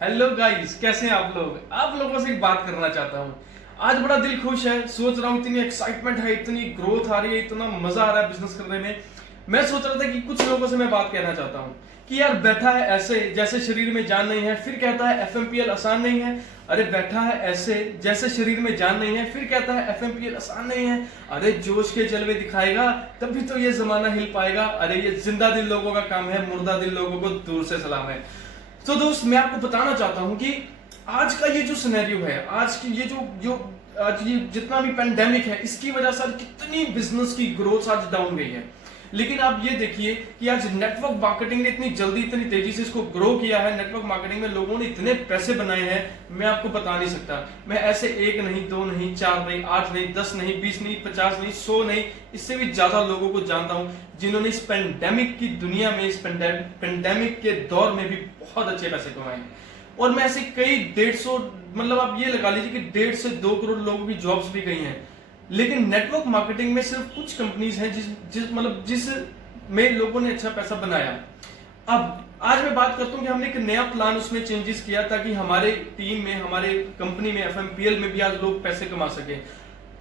Hello guys, कैसे हैं आप लोग। आप लोगों से एक बात करना चाहता हूँ। आज बड़ा दिल खुश है, सोच रहा हूँ, इतनी एक्साइटमेंट है, इतनी ग्रोथ आ रही है, इतना मजा आ रहा है बिजनेस करने में। मैं सोच रहा था कि कुछ लोगों से मैं बात कहना चाहता हूँ कि यार बैठा है ऐसे जैसे शरीर में जान नहीं है, फिर कहता है एफएमपीएल आसान नहीं है। अरे बैठा है ऐसे जैसे शरीर में जान नहीं है, फिर कहता है एफएमपीएल आसान नहीं है। अरे जोश के जलवे दिखाएगा तभी तो ये जमाना हिल पाएगा। अरे ये जिंदा दिल लोगों का काम है, मुर्दा दिल लोगों को दूर से सलाम है। तो दोस्त, मैं आपको बताना चाहता हूं कि आज का ये जो सिनेरियो है, आज की ये जो जो आज ये जितना भी पेंडेमिक है, इसकी वजह से आज कितनी बिजनेस की ग्रोथ आज डाउन गई है। लेकिन आप ये देखिए कि आज नेटवर्क मार्केटिंग ने इतनी जल्दी इतनी तेजी से इसको ग्रो किया है। नेटवर्क मार्केटिंग में लोगों ने इतने पैसे बनाए हैं, मैं आपको बता नहीं सकता। मैं ऐसे एक नहीं, दो नहीं, चार नहीं, आठ नहीं, 10 नहीं, 20 नहीं, 50 नहीं, 100 नहीं, इससे भी ज्यादा लोगों को जानता हूं जिन्होंने इस पेंडेमिक की दुनिया में, इस पेंडेमिक के दौर में भी बहुत अच्छे पैसे कमाए हैं। और मैं ऐसे कई 150, मतलब आप ये लगा लीजिए कि 1.5 से 2 करोड़ लोगों की जॉब्स भी गई हैं। लेकिन नेटवर्क मार्केटिंग में सिर्फ कुछ कंपनीज हैं जिस में लोगों ने अच्छा पैसा बनाया। अब आज मैं बात करता हूं कि हमने एक नया प्लान उसमें चेंजेस किया ताकि हमारे टीम में, हमारे कंपनी में, एफएमपीएल में भी आज लोग पैसे कमा सके।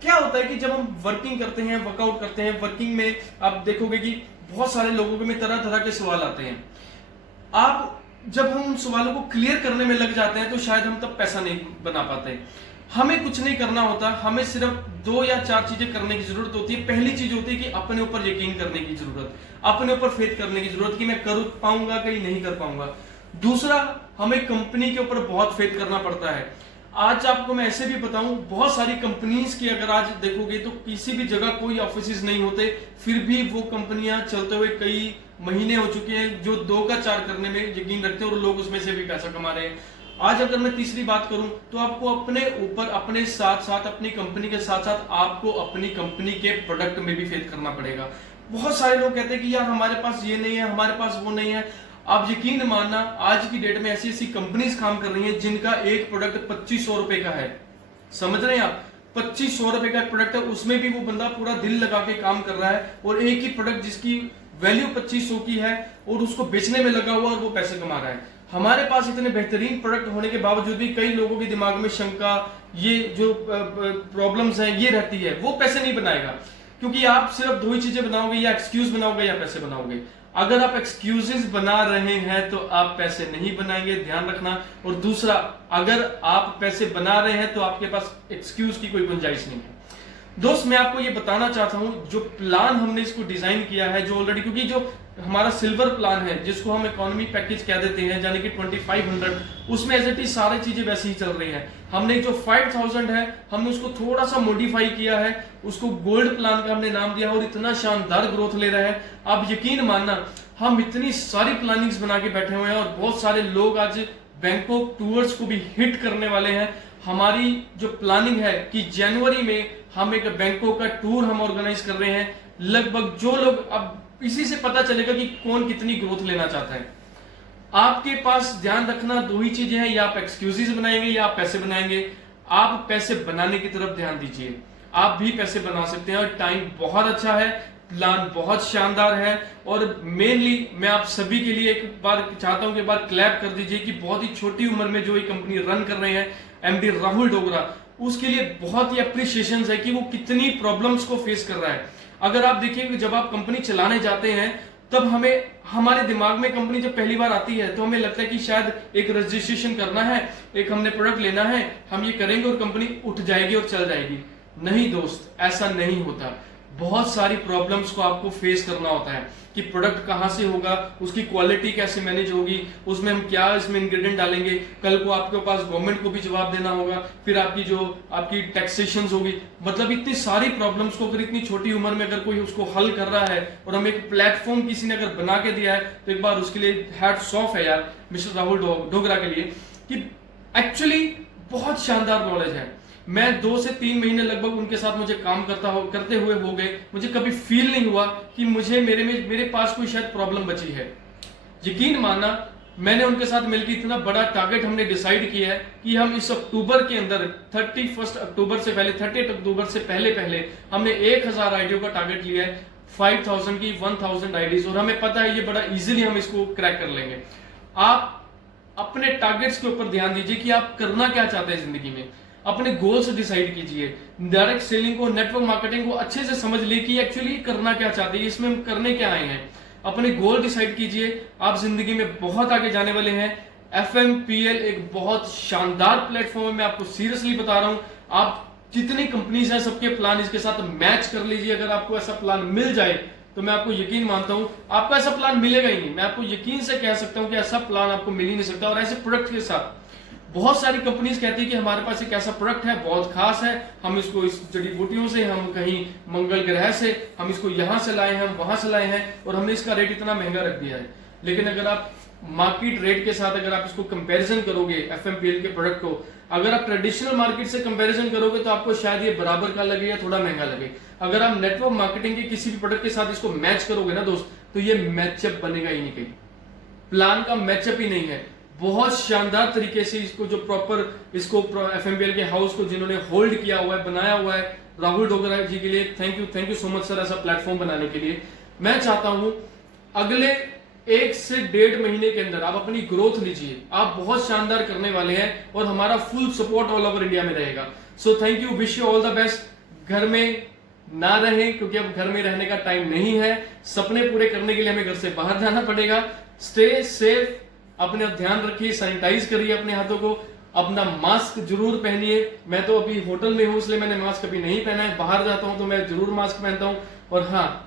क्या होता है कि जब हम वर्किंग करते हैं, वर्कआउट करते हैं, वर्किंग में आप देखोगे कि बहुत सारे लोगों के में तरह तरह के सवाल आते हैं। आप जब हम उन सवालों को क्लियर करने में लग जाते हैं तो शायद हम तब पैसा नहीं बना पाते। हमें कुछ नहीं करना होता, हमें सिर्फ 2 या 4 चीजें करने की जरूरत होती है। पहली चीज होती है कि अपने ऊपर यकीन करने की जरूरत, अपने ऊपर फेथ करने की जरूरत कि मैं कर पाऊंगा कि नहीं कर पाऊंगा। दूसरा, हमें कंपनी के ऊपर बहुत फेथ करना पड़ता है। आज आपको मैं ऐसे भी बताऊं, बहुत सारी कंपनीज की अगर आज देखोगे तो किसी भी जगह कोई ऑफिस नहीं होते, फिर भी वो कंपनियां चलते हुए कई महीने हो चुके हैं जो 2 का 4 करने में यकीन रखते हैं और लोग उसमें से भी पैसा कमा रहे हैं। आज अगर मैं तीसरी बात करूं तो आपको अपने ऊपर, अपने साथ साथ, अपनी कंपनी के साथ साथ आपको अपनी कंपनी के प्रोडक्ट में भी फेथ करना पड़ेगा। बहुत सारे लोग कहते हैं कि यार हमारे पास ये नहीं है, हमारे पास वो नहीं है। आप यकीन मानना, आज की डेट में ऐसी ऐसी कंपनीज काम कर रही हैं जिनका एक प्रोडक्ट 2500 रुपए का है। समझ रहे हैं आप? 2500 रुपए का प्रोडक्ट है, उसमें भी वो बंदा पूरा दिल लगा के काम कर रहा है और एक ही प्रोडक्ट जिसकी वैल्यू 2500 की है और उसको बेचने में लगा हुआ और वो पैसे कमा रहा है। हमारे पास इतने बेहतरीन प्रोडक्ट होने के बावजूद भी कई लोगों के दिमाग में शंका, ये जो प्रॉब्लम्स हैं, ये रहती है। वो पैसे नहीं बनाएगा क्योंकि आप सिर्फ 2 ही चीजें बनाओगे, या एक्सक्यूज बनाओगे या पैसे बनाओगे। अगर आप एक्सक्यूजेस बना रहे हैं तो आप पैसे नहीं बनाएंगे, ध्यान रखना। और दूसरा, अगर आप पैसे बना रहे हैं तो आपके पास एक्सक्यूज की कोई गुंजाइश नहीं है। दोस्त, मैं आपको ये बताना चाहता हूं, जो प्लान हमने इसको डिजाइन किया है, जो ऑलरेडी, क्योंकि जो हमारा सिल्वर प्लान है जिसको हम इकोनॉमी पैकेज कह देते हैं, यानी कि 2500, उसमें एज इट इज सारी चीजें वैसी ही चल रही हैं। हमने जो 5000 है, हमने उसको थोड़ा सा मॉडिफाई किया है, उसको गोल्ड प्लान का हमने नाम दिया और इतना शानदार ग्रोथ ले रहा है। आप यकीन मानना, हम इतनी सारी प्लानिंग्स बना के बैठे हुए हैं और बहुत सारे लोग आज बैंकॉक टूर्स को भी हिट करने वाले हैं। हमारी जो प्लानिंग है कि जनवरी में हम एक बैंकॉक का टूर हम ऑर्गेनाइज कर रहे हैं। लगभग जो लोग, अब इसी से पता चलेगा कि कौन कितनी ग्रोथ लेना चाहता है। आपके पास ध्यान रखना 2 ही चीजें हैं, या आप एक्सक्यूजेस बनाएंगे या आप पैसे बनाएंगे। आप पैसे बनाने की तरफ ध्यान दीजिए, आप भी पैसे बना सकते हैं और टाइम बहुत अच्छा है, प्लान बहुत शानदार है। और मेनली मैं आप सभी के लिए एक बार चाहता हूं कि एक बार क्लैप कर दीजिए कि बहुत ही छोटी उम्र में जो ये कंपनी रन कर रहे हैं एमडी राहुल डोगरा, उसके लिए बहुत ही अप्रिशिएशन है कि वो कितनी प्रॉब्लम्स को फेस कर रहा है। अगर आप देखिए, जब आप कंपनी चलाने जाते हैं तब हमें, हमारे दिमाग में कंपनी जब पहली बार आती है तो हमें लगता है कि शायद एक रजिस्ट्रेशन करना है, एक हमने प्रोडक्ट लेना है, हम ये करेंगे और कंपनी उठ जाएगी और चल जाएगी। नहीं दोस्त, ऐसा नहीं होता। बहुत सारी प्रॉब्लम्स को आपको फेस करना होता है कि प्रोडक्ट कहां से होगा, उसकी क्वालिटी कैसे मैनेज होगी, उसमें हम क्या इसमें इंग्रेडिएंट डालेंगे, कल को आपके पास गवर्नमेंट को भी जवाब देना होगा, फिर आपकी टैक्सेशन होगी। मतलब इतनी सारी प्रॉब्लम्स को अगर इतनी छोटी उम्र में अगर कोई उसको हल कर रहा है और हमें एक प्लेटफॉर्म किसी ने अगर बना के दिया है तो एक बार उसके लिए हैट्स ऑफ है यार मिस्टर राहुल डोगरा के लिए, कि एक्चुअली बहुत शानदार नॉलेज है। मैं 2 से 3 महीने लगभग उनके साथ मुझे काम करते हुए हो गए, मुझे कभी फील नहीं हुआ कि मुझे मेरे पास कोई शायद प्रॉब्लम बची है। यकीन मानना, मैंने उनके साथ मिलकर इतना बड़ा टारगेट हमने डिसाइड किया है कि हम इस अक्टूबर के अंदर 31 अक्टूबर से पहले, 30 अक्टूबर से पहले हमने 1000 आईडियो का टारगेट लिया है, 5000 की 1000 आईडीज, और हमें पता है ये बड़ा इजीली हम इसको क्रैक कर लेंगे। आप अपने टारगेट्स के ऊपर ध्यान दीजिए कि आप करना क्या चाहते हैं जिंदगी में। अपने गोल्स डिसाइड कीजिए। डायरेक्ट सेलिंग को, नेटवर्क मार्केटिंग को अच्छे से समझ लीजिए कि एक्चुअली करना क्या चाहते हैं, इसमें हम करने क्या आए हैं। अपने गोल डिसाइड कीजिए, आप जिंदगी में बहुत आगे जाने वाले हैं। FMPL एक बहुत शानदार प्लेटफॉर्म है, मैं आपको सीरियसली बता रहा हूं। आप जितनी कंपनीज हैं सबके प्लान इसके साथ मैच कर लीजिए। अगर आपको ऐसा प्लान मिल जाए तो मैं आपको यकीन मानता हूं आपको ऐसा प्लान मिलेगा ही नहीं। मैं आपको यकीन से कह सकता हूं कि ऐसा प्लान आपको मिल ही नहीं सकता। और ऐसे प्रोडक्ट के साथ बहुत सारी कंपनीज कहती है कि हमारे पास एक ऐसा प्रोडक्ट है, बहुत खास है, हम इसको इस जड़ी बूटियों से, हम कहीं मंगल ग्रह से, हम इसको यहां से लाए हैं, हम वहां से लाए हैं और हमने इसका रेट इतना महंगा रख दिया है। लेकिन अगर आप मार्केट रेट के साथ अगर आप इसको कंपैरिजन करोगे FMPL के प्रोडक्ट को, अगर आप ट्रेडिशनल मार्केट से कंपैरिजन करोगे तो आपको शायद ये बराबर का लगे या थोड़ा महंगा लगे। अगर आप नेटवर्क मार्केटिंग के किसी भी प्रोडक्ट के साथ इसको मैच करोगे ना दोस्त, तो ये मैचअप बनेगा ही नहीं, कहीं प्लान का मैचअप ही नहीं है। बहुत शानदार तरीके से इसको जो प्रॉपर इसको FMPL के हाउस को जिन्होंने होल्ड किया हुआ है, बनाया हुआ है, राहुल डोगरा जी के लिए thank you so much sir, ऐसा प्लेटफॉर्म बनाने के लिए। मैं चाहता हूं अगले 1 से 1.5 महीने के अंदर आप अपनी ग्रोथ लीजिए, आप बहुत शानदार करने वाले हैं और हमारा full support all over India में रहेगा। So thank you, wish you all the best. घर में ना रहें क्योंकि अब घर में रहने का टाइम नहीं है, सपने पूरे करने के लिए हमें घर से बाहर जाना पड़ेगा। स्टे सेफ, अपने ध्यान रखिए, सैनिटाइज करिए अपने हाथों को, अपना मास्क जरूर पहनिए। मैं तो अभी होटल में हूं इसलिए मैंने मास्क अभी नहीं पहना है, बाहर जाता हूं तो मैं जरूर मास्क पहनता हूं। और हाँ,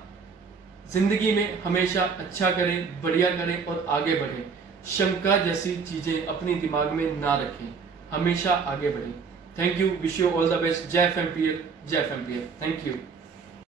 जिंदगी में हमेशा अच्छा करें, बढ़िया करें और आगे बढ़ें। शंका जैसी चीजें अपने दिमाग में ना रखें, हमेशा आगे बढ़ें। Thank you, wish you all the best. जय FMPL, जय FMPL। Thank you.